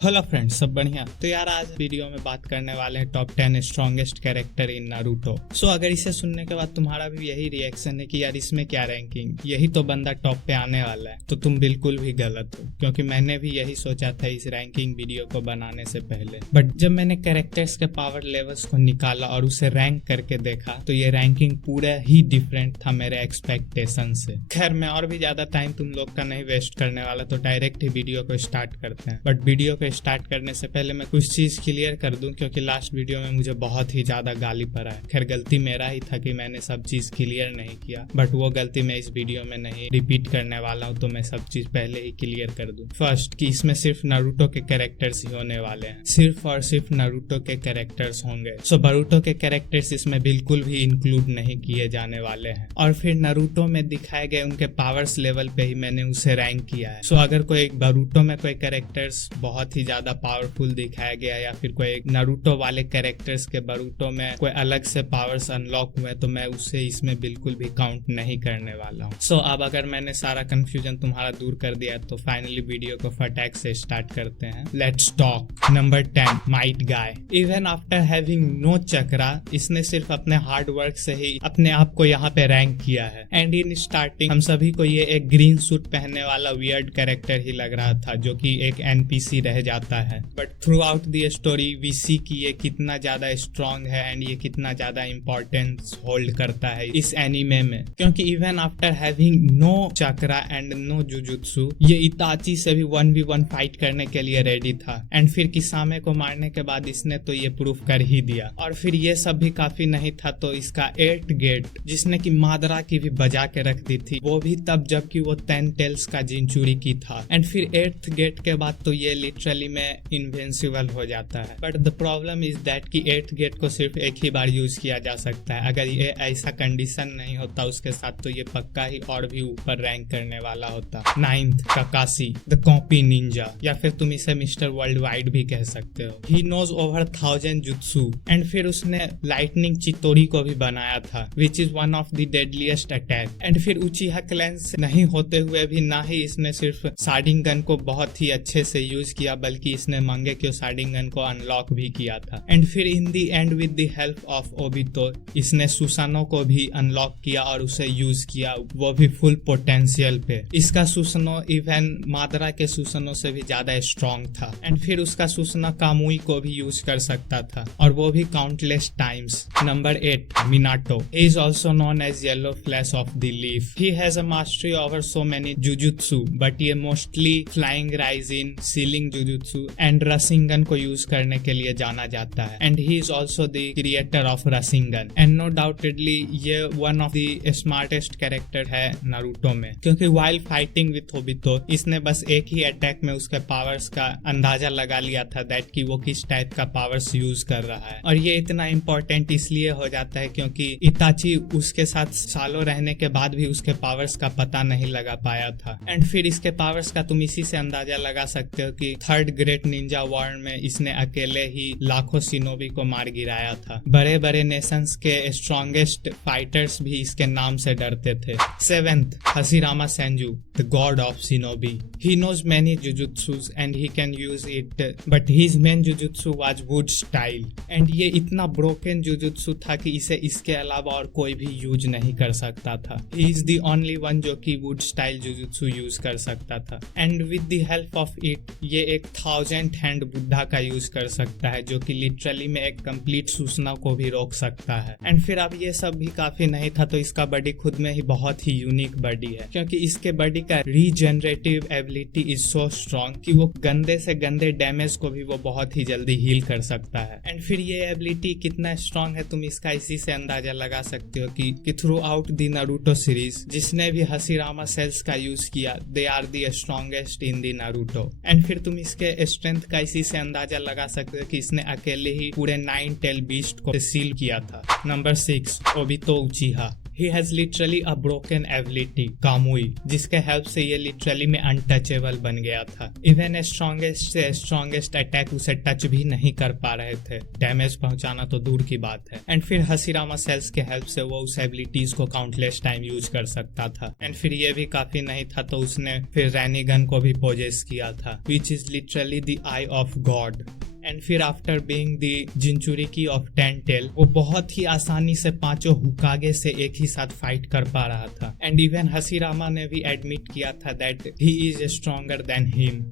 Hello friends, सब बढ़िया। तो यार आज वीडियो में बात करने वाले हैं top 10 strongest character in Naruto. So अगर इसे सुनने के बाद तुम्हारा भी यही रिएक्शन है कि यार इसमें क्या रैंकिंग, यही तो बंदा टॉप पे आने वाला है, तो तुम बिल्कुल भी गलत हो। क्योंकि मैंने भी यही सोचा था इस रैंकिंग वीडियो को बनाने से पहले, बट जब मैंने कैरेक्टर्स के पावर लेवल्स को निकाला और उसे रैंक करके देखा तो ये रैंकिंग पूरा ही डिफरेंट था मेरे एक्सपेक्टेशन से। खैर मैं और भी ज्यादा टाइम तुम लोग का नहीं वेस्ट करने वाला, तो डायरेक्ट ही वीडियो को स्टार्ट करते हैं। बट वीडियो को स्टार्ट करने से पहले मैं कुछ चीज क्लियर कर दूं, क्योंकि लास्ट वीडियो में मुझे बहुत ही ज्यादा गाली पड़ा है। खैर गलती मेरा ही था कि मैंने सब चीज क्लियर नहीं किया, बट वो गलती मैं इस वीडियो में नहीं रिपीट करने वाला हूं, तो मैं सब चीज पहले ही क्लियर कर दूं। फर्स्ट कि इसमें सिर्फ नारुतो के कैरेक्टर्स ही होने वाले हैं, सिर्फ और सिर्फ नारुतो के कैरेक्टर्स होंगे। सो बोरुतो के कैरेक्टर्स इसमें बिल्कुल भी इंक्लूड नहीं किए जाने वाले हैं। और फिर नारुतो में दिखाए गए उनके पावर्स लेवल पे ही मैंने उसे रैंक किया है। सो अगर कोई बोरुतो में कोई कैरेक्टर्स बहुत ही ज्यादा पावरफुल दिखाया गया या फिर कोई नारुतो वाले कैरेक्टर्स के बोरुतो में कोई अलग से पावर्स अनलॉक हुए, तो मैं उसे इसमें बिल्कुल भी काउंट नहीं करने वाला हूँ। सो अब अगर मैंने सारा कंफ्यूजन तुम्हारा दूर कर दिया तो फाइनली वीडियो को फटाक से स्टार्ट करते हैं। Let's talk. Number 10, Might Guy. Even after having no chakra, इसने सिर्फ अपने हार्ड वर्क से ही अपने आप को यहाँ पे रैंक किया है। एंड इन स्टार्टिंग हम सभी को ये एक ग्रीन सूट पहनने वाला वियर्ड कैरेक्टर ही लग रहा था, जो कि एक एनपीसी रह जाता है। But throughout the story we see कि ये कितना ज्यादा स्ट्रॉन्ग है एंड ये कितना ज्यादा इम्पोर्टेंस होल्ड करता है इस एनीमे में। क्योंकि even after having no chakra and no jujutsu, ये इताची से भी 1v1 फाइट करने के लिए रेडी था। एंड फिर किसामे को मारने के बाद इसने तो ये प्रूफ कर ही दिया। और फिर ये सब भी काफी नहीं था तो इसका 8th गेट, जिसने की मादरा की भी बजा के रख दी थी, वो भी तब जबकि वो 10 टेल्स का जिंचुरी की था। एंड फिर 8th गेट के बाद तो ये लिटरली में इनविंसिबल हो जाता है। But the problem is that कि 8th गेट को सिर्फ एक ही बार यूज किया जा सकता है। अगर ये ऐसा कंडीशन नहीं होता उसके साथ, तो ये पक्का ही और भी ऊपर रैंक करने वाला होता। 9th, ककाशी द कॉपी निंजा, या फिर तुम इसे मिस्टर वर्ल्ड वाइड भी कह सकते हो। He knows over 1000 jutsu. And फिर उसने लाइटनिंग चितोरी को भी बनाया था, which is one of the deadliest attack. And फिर उचिहा क्लैन से नहीं होते हुए भी ना ही इसने सिर्फ शारिंगन को बहुत ही अच्छे से यूज किया, बल्कि इसने मांगेक्यो शारिंगन को अनलॉक भी किया था। एंड फिर in the end with the help of Obito, इसने सुसानो को भी अनलॉक किया और उसे यूज किया, वो भी फुल पोटेंशियल पे। इसका सुसनो इवन मादरा के सुसनो से भी ज्यादा स्ट्रॉन्ग था। एंड फिर उसका सुसना कामुई को भी यूज कर सकता था, और वो भी countless times. Number 8, Minato. He is also known as yellow flash of the leaf. He has a mastery over so many jujutsu, but ये mostly flying raijin, sealing jujutsu and rasengan को use करने के लिए जाना जाता है। And he is also the creator of rasengan. And no doubtedly ये one of the smartest character है नारुतो में, क्योंकि वाइल फाइटिंग विथ ओबितो इसने बस एक ही अटैक में उसके पावर्स का अंदाजा लगा लिया था, दैट कि वो किस टाइप का पावर्स यूज कर रहा है। और ये इतना इम्पोर्टेंट इसलिए हो जाता है क्योंकि इताची उसके साथ सालों रहने के बाद भी उसके पावर्स का पता नहीं लगा पाया था। एंड फिर इसके पावर्स का तुम इसी से अंदाजा लगा सकते हो कि 3rd ग्रेट निंजा वॉर में इसने अकेले ही लाखों सिनोबी को मार गिराया था। बड़े बड़े नेशंस के स्ट्रॉन्गेस्ट फाइटर्स भी इसके नाम से डरते थे। 7th, Hashirama Senju the god of shinobi. He knows many jujutsus and he can use it, but his main jujutsu was wood style. And ये इतना ब्रोकन जुजुत्सु था कि इसे इसके अलावा और कोई भी यूज नहीं कर सकता था। ही इज द ओनली वन जो कि वुड स्टाइल जुजुत्सु यूज कर सकता था। And with the help of it ये एक 1000 हैंड बुद्धा का यूज कर सकता है, जो कि लिटरली में एक कंप्लीट सूचना को भी रोक सकता है। एंड फिर अब ये सब भी काफी नहीं था, तो इसका बॉडी खुद में ही बहुत ही यूनिक बॉडी है, क्योंकि इसके बॉडी का regenerative ability is so strong कि वो गंदे से गंदे डैमेज को भी वो बहुत ही जल्दी हील कर सकता है। एंड फिर ये एबिलिटी कितना स्ट्रॉन्ग है तुम इसका इसी से अंदाजा लगा सकते हो कि throughout the Naruto series जिसने भी हसीरामा सेल्स का यूज किया, they are the strongest in the Naruto. And फिर तुम इसके स्ट्रेंथ का इसी से अंदाजा लगा सकते हो कि इसने अकेले ही पूरे 9 टेल बीस्ट को सील किया था। Number 6, Obito Uchiha. He has literally a broken ability Kamui, जिसके हेल्प से ये लिटरली में अनटचेबल बन गया था। इवन स्ट्रॉन्गेस्ट से स्ट्रॉन्गेस्ट अटैक उसे टच भी नहीं कर पा रहे थे, डैमेज पहुंचाना तो दूर की बात है। एंड फिर हसीरामा सेल्स के हेल्प से वो उस एबिलिटीज को काउंटलेस टाइम यूज कर सकता था। एंड फिर ये भी काफी नहीं था तो उसने फिर रैनिगन को भी पोजेस किया था, which is literally the eye of god. And फिर after being the jinchuriki of 10 tail, वो बहुत ही आसानी से 5 हुकागे से एक ही साथ फाइट कर पा रहा था। एंड इवन हसीरामा ने भी एडमिट किया था that he is stronger than him.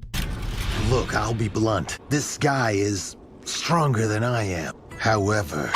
Look, I'll be blunt. This guy is stronger than I am. However,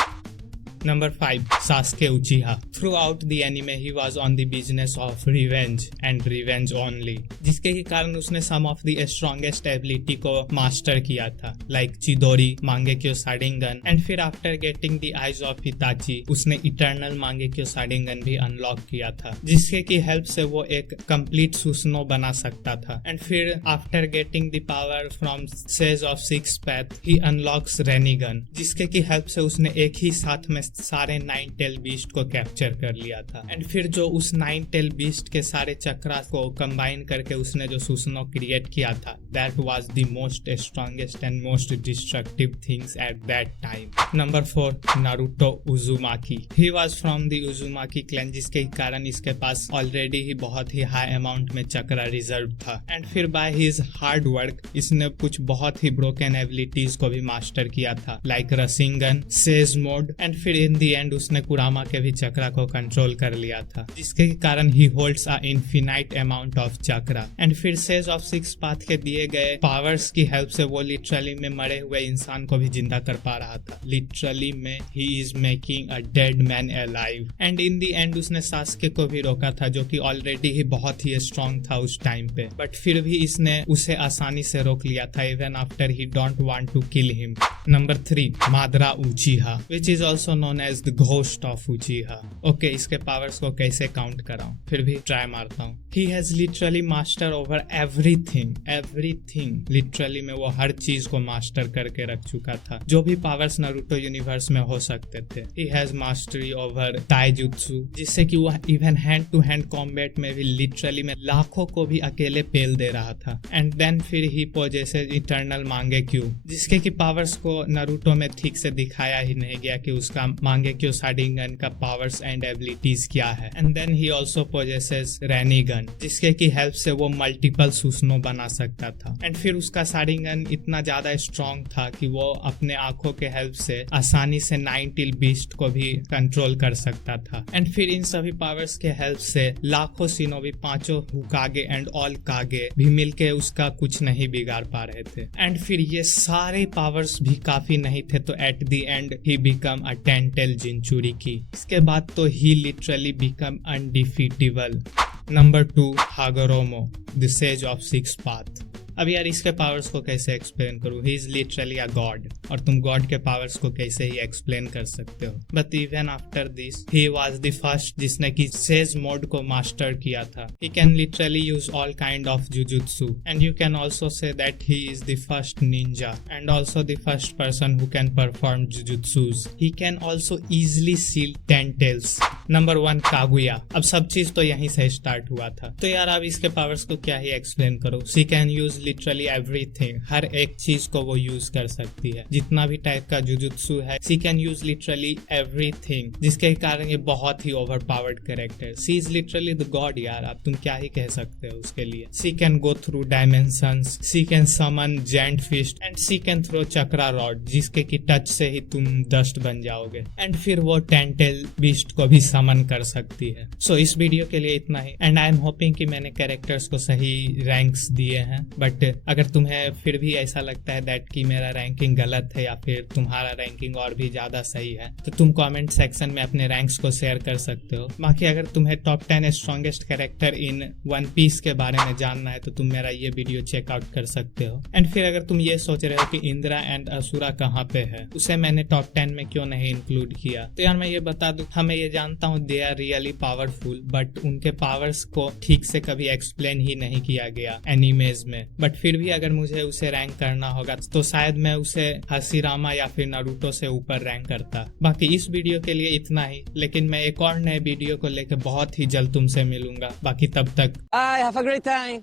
Number 5, Sasuke Uchiha. Throughout the anime, he was on the business of revenge and revenge only, जिसके ही कारण उसने some of the strongest ability को master किया था, like Chidori, Mangekyo Sharingan, and फिर after getting the eyes of Itachi, उसने Eternal Mangekyo Sharingan भी unlock किया था, जिसके की help से वो एक complete Susanoo बना सकता था। and फिर after getting the power from Sage of Six Path, he unlocks Rinnegan, जिसके की help से उसने एक ही साथ में सारे 9 टेल बीस्ट को कैप्चर कर लिया था। एंड फिर जो उस 9 टेल बीस्ट के सारे चक्रा को कंबाइन करके उसने जो सुसनो क्रिएट किया था, that was the most strongest and most destructive things at that time. Number 4, Naruto उजुमाकी। He was from the उजुमाकी clan, जिसके कारण इसके पास ऑलरेडी ही बहुत ही हाई अमाउंट में चक्रा रिजर्व था। एंड फिर बाय हिज हार्ड वर्क इसने कुछ बहुत ही ब्रोकन एबिलिटीज को भी मास्टर किया था, लाइक रसिंगन, सेज मोड, एंड फिर इन दी एंड उसने कुरामा के भी चक्रा को कंट्रोल कर लिया था, जिसके कारण ही holds a infinite amount of chakra. And फिर सेज ऑफ सिक्स पाथ के दिए गए पावर्स की हेल्प से वो लिटरली में मरे हुए इंसान को भी जिंदा कर पा रहा था। लिटरली में he is making a dead man alive. And in the and उसने सास्के को भी रोका था, जो कि ऑलरेडी ही बहुत ही स्ट्रॉन्ग था उस टाइम पे, बट फिर भी इसने उसे आसानी से रोक लिया था, even after he don't want to kill him. Number 3, Madara Uchiha, which is also known as the ghost of Uchiha. Okay, इसके पावर्स को कैसे काउंट कराऊं, फिर भी ट्राई मारता हूँ। He has literally master over everything. Literally में वो हर चीज को मास्टर करके रख चुका था, जो भी पावर्स नारुतो यूनिवर्स में हो सकते थे। He has mastery over taijutsu, जिससे कि वो even hand to hand combat में भी लिटरली में लाखों को भी अकेले पेल दे रहा था। एंड देन फिर ही पोजेसेस इटर्नल मांगेक्यू, जिसके की पावर्स को नारुतो में ठीक से दिखाया ही नहीं गया कि उसका मांगेक्यो शारिंगन का पावर्स एंड एबिलिटीज क्या है। And then he also possesses Rinnegan, जिसके की हेल्प से वो मल्टीपल सुसनो बना सकता था। एंड फिर उसका शारिंगन इतना ज्यादा स्ट्रॉन्ग था कि वो अपने आंखों के हेल्प से आसानी से 9 टेल बीस्ट को भी कंट्रोल कर सकता था। एंड फिर इन सभी पावर्स के हेल्प से लाखों शिनोबी, 5 हुकागे एंड ऑल कागे भी मिलके उसका कुछ नहीं बिगाड़ पा रहे थे। एंड फिर ये सारे पावर्स भी काफी नहीं थे, तो at the end he become a 10 tail jinchuriki. इसके बाद तो he literally become undefeatable. Number 2, Hagoromo, the sage of six path. अब यार इसके पावर्स को कैसे एक्सप्लेन करूँ? He is literally a god, और तुम गॉड के पावर्स को कैसे ही एक्सप्लेन कर सकते हो? But even after this he was the first जिसने की सेज मोड को मास्टर किया था। He can literally use all kind of jujutsu, and you can also say that he is the first ninja and also the first person who can perform jujutsus. He can also easily seal 10 tails. Number 1, Kaguya. अब सब चीज तो यहीं से start हुआ था, तो यार अब इसके पावर्स को क्या ही एक्सप्लेन करो। She can use literally everything, हर एक चीज को वो यूज कर सकती है, जितना भी टाइप का जुजुत्सु है she can use literally everything, जिसके कारण ये बहुत ही overpowered character. She is literally the god यार, अब तुम क्या ही कह सकते हो उसके लिए। She can go through dimensions, she can summon giant fist and she can throw chakra rod, जिसके की टच से ही तुम डस्ट बन जाओगे। एंड फिर वो 10 टेल बीस्ट को भी समन कर सकती है। सो इस वीडियो के लिए इतना ही, एंड आई एम होपिंग कि मैंने कैरेक्टर्स को सही रैंक्स दिए हैं। बट अगर तुम्हें फिर भी ऐसा लगता है दैट कि मेरा रैंकिंग गलत है या फिर तुम्हारा रैंकिंग और भी ज्यादा सही है, तो तुम कमेंट सेक्शन में अपने रैंक्स को शेयर कर सकते हो। बाकी अगर तुम्हें top 10 strongest character in One Piece के बारे में जानना है तो तुम मेरा ये वीडियो चेकआउट कर सकते हो। एंड फिर अगर तुम ये सोच रहे हो कि इंदिरा एंड असुरा कहाँ पे है, उसे मैंने टॉप 10 में क्यों नहीं इंक्लूड किया, तो यार मैं ये बता दूं, हमें ये जानते मानता हूँ they are really powerful, but उनके पावर्स को ठीक से कभी एक्सप्लेन ही नहीं किया गया एनिमेज में। बट फिर भी अगर मुझे उसे रैंक करना होगा तो शायद मैं उसे हसीरामा या फिर नारुतो से ऊपर रैंक करता। बाकी इस वीडियो के लिए इतना ही, लेकिन मैं एक और नए वीडियो को लेकर बहुत ही जल्द तुमसे मिलूंगा। बाकी तब तक Bye, have a great time.